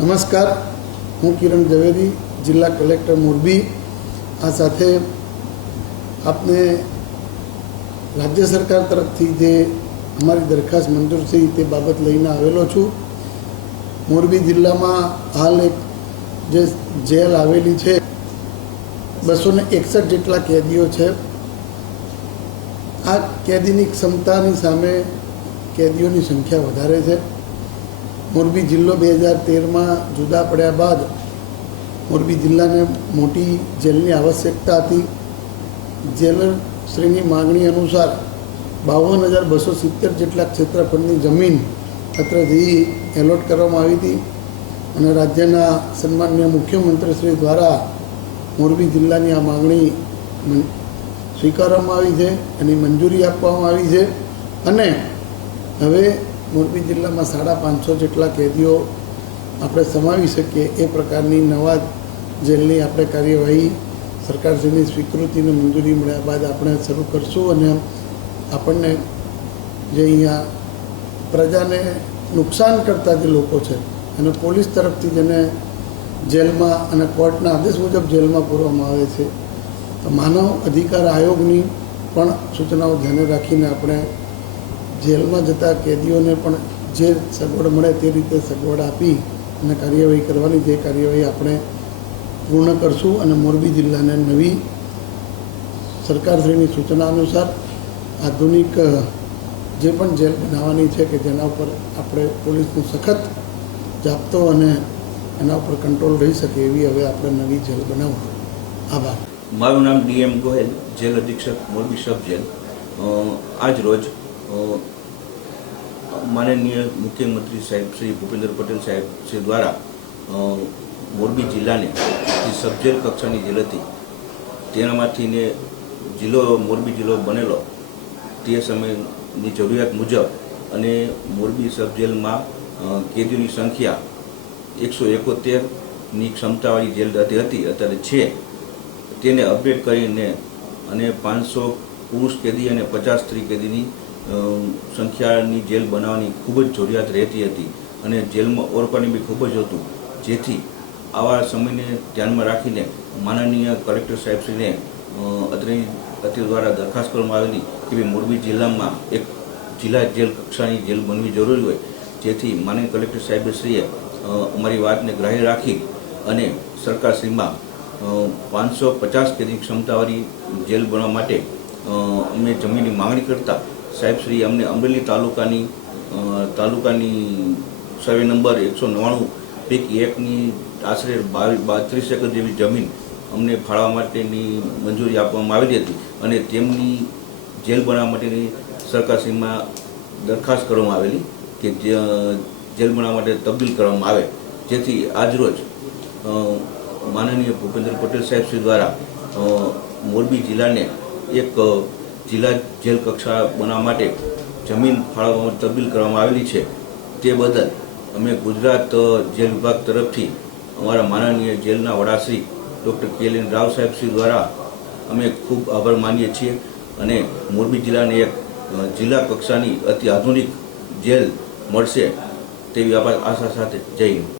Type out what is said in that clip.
નમસ્કાર, હું કિરણ ઝવેરી, જિલ્લા કલેક્ટર મોરબી। આ સાથે આપને રાજ્ય સરકાર તરફથી જે અમારી દરખાસ્ત મંજૂર થઈ તે બાબત લઈને આવેલો છું। મોરબી જિલ્લામાં હાલ એક જે જેલ આવેલી છે, 261 જેટલા કેદીઓ છે। આ કેદીની ક્ષમતાની સામે કેદીઓની સંખ્યા વધારે છે। મોરબી જિલ્લો 2013માં જુદા પડ્યા બાદ મોરબી જિલ્લાને મોટી જેલની આવશ્યકતા હતી। જેલશ્રીની માગણી અનુસાર 52,270 જેટલા ક્ષેત્રફળની જમીન અત્રેથી એલોટ કરવામાં આવી હતી અને રાજ્યના સન્માનનીય મુખ્યમંત્રીશ્રી દ્વારા મોરબી જિલ્લાની આ માગણી સ્વીકારવામાં આવી છે, એની મંજૂરી આપવામાં આવી છે અને હવે મોરબી જિલ્લામાં 550 જેટલા કેદીઓ આપણે સમાવી શકીએ એ પ્રકારની નવા જેલની આપણે કાર્યવાહી સરકારશ્રીની સ્વીકૃતિને મંજૂરી મળ્યા બાદ આપણે શરૂ કરશું અને આપણને જે અહીંયા પ્રજાને નુકસાન કરતા જે લોકો છે અને પોલીસ તરફથી જેને જેલમાં અને કોર્ટના આદેશ મુજબ જેલમાં પૂરવામાં આવે છે, તો માનવ અધિકાર આયોગની પણ સૂચનાઓ ધ્યાને રાખીને આપણે જેલમાં જતા કેદીઓને પણ જે સગવડ મળે તે રીતે સગવડ આપી અને કાર્યવાહી કરવાની જે કાર્યવાહી આપણે પૂર્ણ કરશું અને મોરબી જિલ્લાને નવી સરકારશ્રીની સૂચના અનુસાર આધુનિક જે પણ જેલ બનાવવાની છે કે જેના ઉપર આપણે પોલીસનું સખત જાપ્તો અને એના ઉપર કંટ્રોલ રહી શકે એવી હવે આપણે નવી જેલ બનાવશું। આભાર। મારું નામ ડીએમ ગોહેલ, જેલ અધિક્ષક મોરબી સબ જેલ। આજ રોજ માનનીય મુખ્યમંત્રી સાહેબ શ્રી ભૂપેન્દ્ર પટેલ સાહેબ શ્રી દ્વારા મોરબી જિલ્લાને જે સબ જેલ કક્ષાની જેલ હતી તેનામાંથીને મોરબી જિલ્લો બનેલો તે સમયની જરૂરિયાત મુજબ અને મોરબી સબ જેલમાં કેદીઓની સંખ્યા 171ની ક્ષમતાવાળી જેલ હતી અત્યારે છે, તેને અપડેટ કરીને અને 500 પુરુષ કેદી અને 50 સ્ત્રી કેદીની સંખ્યાની જેલ બનાવવાની ખૂબ જ જરૂરિયાત રહેતી હતી અને જેલમાં ઓરપાણી બી ખૂબ જ હતું, જેથી આવા સમયને ધ્યાનમાં રાખીને માનનીય કલેક્ટર સાહેબશ્રીને અત્રે દ્વારા દરખાસ્ત કરવામાં આવેલી કે ભાઈ મોરબી જિલ્લામાં એક જિલ્લા જેલ કક્ષાની જેલ બનવી જરૂરી હોય, જેથી માનનીય કલેક્ટર સાહેબશ્રીએ અમારી વાતને ગ્રાહ્ય રાખી અને સરકારશ્રીમાં 550 કેદી ક્ષમતાવાળી જેલ બનવા માટે અમે જમીનની માંગણી કરતા સાહેબશ્રી અમને અમરેલી તાલુકાની સર્વે નંબર 199 પૈકી એકની આશરે 32 એકર જેવી જમીન અમને ફાળવા માટેની મંજૂરી આપવામાં આવેલી હતી અને તેમની જેલ બનાવવા માટેની સરકારશ્રીમાં દરખાસ્ત કરવામાં આવેલી કે જેલ બનાવવા માટે તબદીલ કરવામાં આવે, જેથી આજરોજ માનનીય ભૂપેન્દ્ર પટેલ સાહેબ શ્રી દ્વારા મોરબી જિલ્લાને એક જિલ્લા જેલ કક્ષા બનાવવા માટે જમીન ફાળવવામાં તબદીલ કરવામાં આવેલી છે। તે બદલ અમે ગુજરાત જેલ વિભાગ તરફથી અમારા માનનીય જેલના વડાશ્રી ડૉક્ટર KLN રાવ સાહેબ શ્રી દ્વારા અમે ખૂબ આભાર માનીએ છીએ અને મોરબી જિલ્લાને એક જિલ્લા કક્ષાની અતિ આધુનિક જેલ મળશે તેવી આશા સાથે જય હિન્દ।